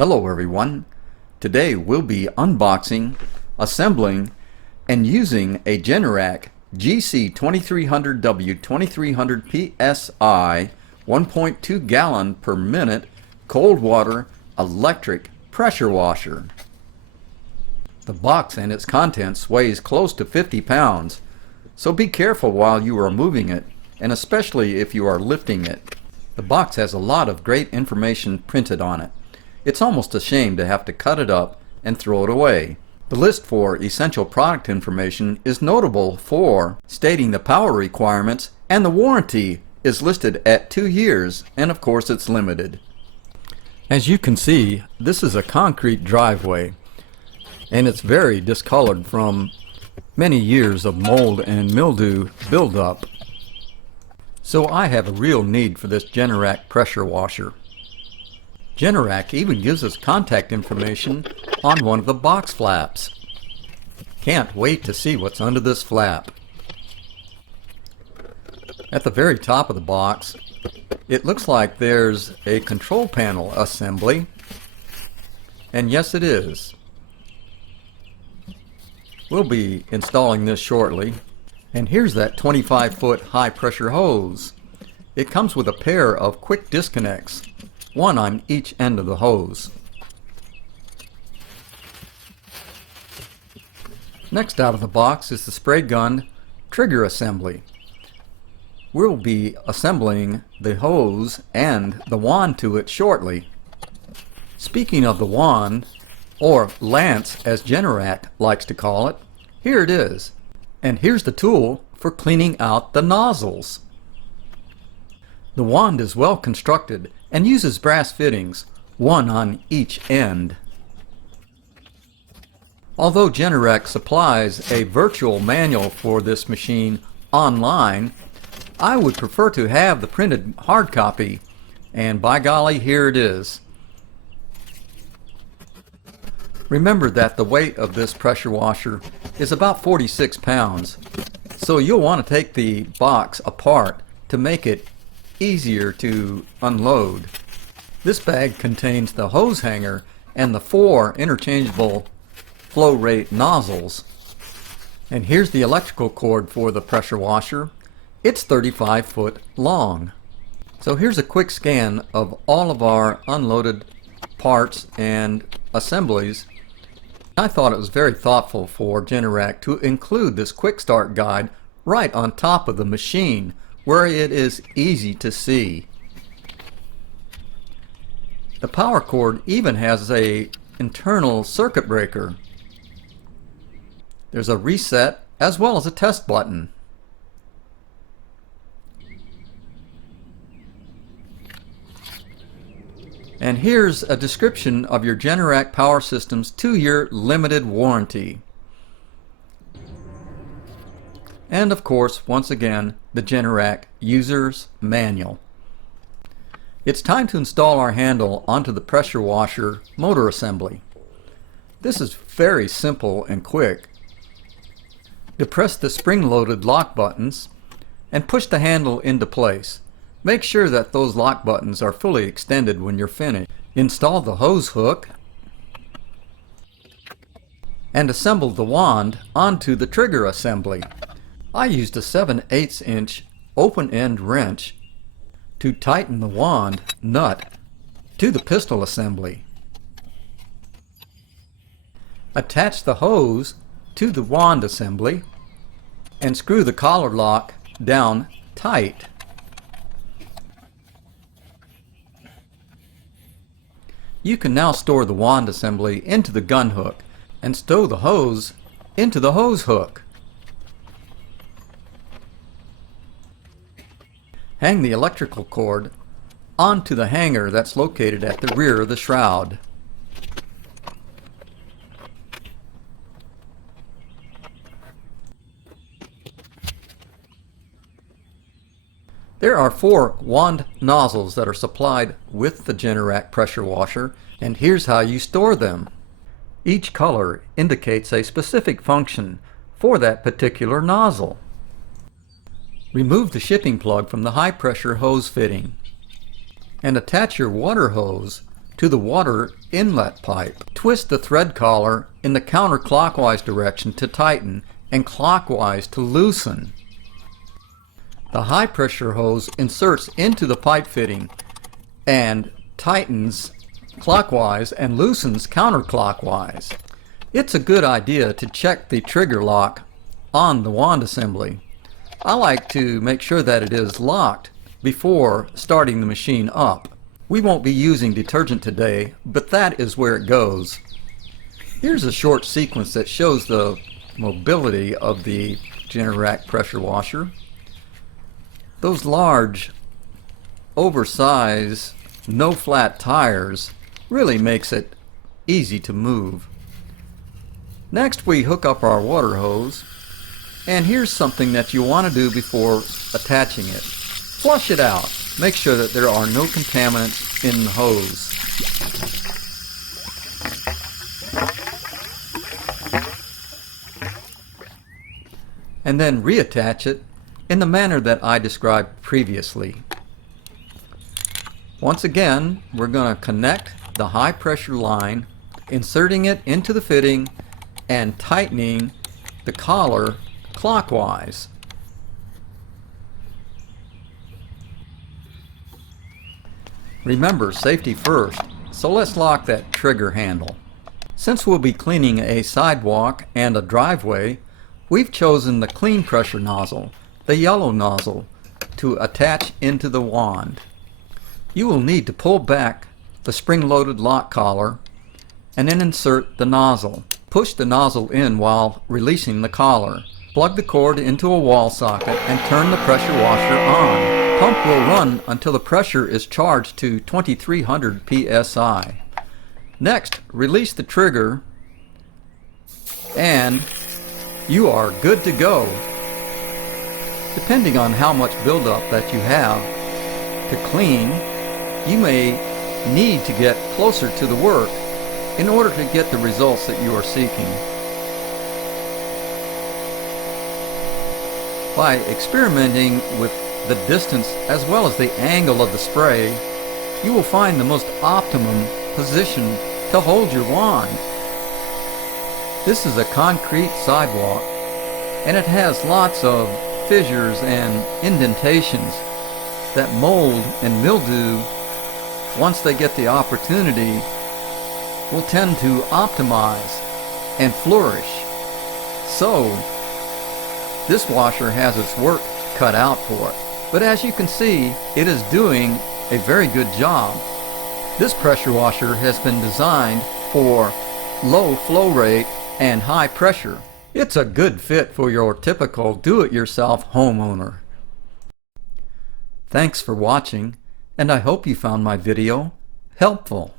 Hello everyone. Today we'll be unboxing, assembling, and using a Generac GC2300W 2300 PSI 1.2 gallon per minute cold water electric pressure washer. The box and its contents weighs close to 50 pounds, so be careful while you are moving it, and especially if you are lifting it. The box has a lot of great information printed on it. It's almost a shame to have to cut it up and throw it away. The list for essential product information is notable for stating the power requirements, and the warranty is listed at 2 years, and of course it's limited. As you can see, this is a concrete driveway, and it's very discolored from many years of mold and mildew buildup. So I have a real need for this Generac pressure washer. Generac even gives us contact information on one of the box flaps. Can't wait to see what's under this flap. At the very top of the box, it looks like there's a control panel assembly, and yes it is. We'll be installing this shortly. And here's that 25-foot high pressure hose. It comes with a pair of quick disconnects, one on each end of the hose. Next out of the box is the spray gun trigger assembly. We'll be assembling the hose and the wand to it shortly. Speaking of the wand, or lance as Generac likes to call it, here it is. And here's the tool for cleaning out the nozzles. The wand is well constructed and uses brass fittings, one on each end. Although Generac supplies a virtual manual for this machine online, I would prefer to have the printed hard copy, and by golly, here it is. Remember that the weight of this pressure washer is about 46 pounds, so you'll want to take the box apart to make it easier to unload. This bag contains the hose hanger and the 4 interchangeable flow rate nozzles. And here's the electrical cord for the pressure washer. It's 35 foot long. So here's a quick scan of all of our unloaded parts and assemblies. I thought it was very thoughtful for Generac to include this quick start guide right on top of the machine where it is easy to see. The power cord even has an internal circuit breaker. There's a reset as well as a test button. And here's a description of your Generac Power System's 2-year limited warranty. And of course, once again, the Generac User's Manual. It's time to install our handle onto the pressure washer motor assembly. This is very simple and quick. Depress the spring-loaded lock buttons and push the handle into place. Make sure that those lock buttons are fully extended when you're finished. Install the hose hook and assemble the wand onto the trigger assembly. I used a 7/8 inch open-end wrench to tighten the wand nut to the pistol assembly. Attach the hose to the wand assembly and screw the collar lock down tight. You can now store the wand assembly into the gun hook and stow the hose into the hose hook. Hang the electrical cord onto the hanger that's located at the rear of the shroud. There are 4 wand nozzles that are supplied with the Generac pressure washer, and here's how you store them. Each color indicates a specific function for that particular nozzle. Remove the shipping plug from the high pressure hose fitting and attach your water hose to the water inlet pipe. Twist the thread collar in the counterclockwise direction to tighten and clockwise to loosen. The high pressure hose inserts into the pipe fitting and tightens clockwise and loosens counterclockwise. It's a good idea to check the trigger lock on the wand assembly. I like to make sure that it is locked before starting the machine up. We won't be using detergent today, but that is where it goes. Here's a short sequence that shows the mobility of the Generac pressure washer. Those large, oversized, no flat tires really makes it easy to move. Next we hook up our water hose, and here's something that you want to do before attaching it. Flush it out. Make sure that there are no contaminants in the hose. And then reattach it in the manner that I described previously. Once again, we're going to connect the high pressure line, inserting it into the fitting and tightening the collar clockwise. Remember, safety first, so let's lock that trigger handle. Since we'll be cleaning a sidewalk and a driveway, we've chosen the clean pressure nozzle, the yellow nozzle, to attach into the wand. You will need to pull back the spring-loaded lock collar and then insert the nozzle. Push the nozzle in while releasing the collar. Plug the cord into a wall socket and turn the pressure washer on. Pump will run until the pressure is charged to 2300 PSI. Next, release the trigger and you are good to go. Depending on how much buildup that you have to clean, you may need to get closer to the work in order to get the results that you are seeking. By experimenting with the distance as well as the angle of the spray, you will find the most optimum position to hold your wand. This is a concrete sidewalk, and it has lots of fissures and indentations that mold and mildew, once they get the opportunity, will tend to optimize and flourish. So, this washer has its work cut out for it. But as you can see, it is doing a very good job. This pressure washer has been designed for low flow rate and high pressure. It's a good fit for your typical do-it-yourself homeowner. Thanks for watching, and I hope you found my video helpful.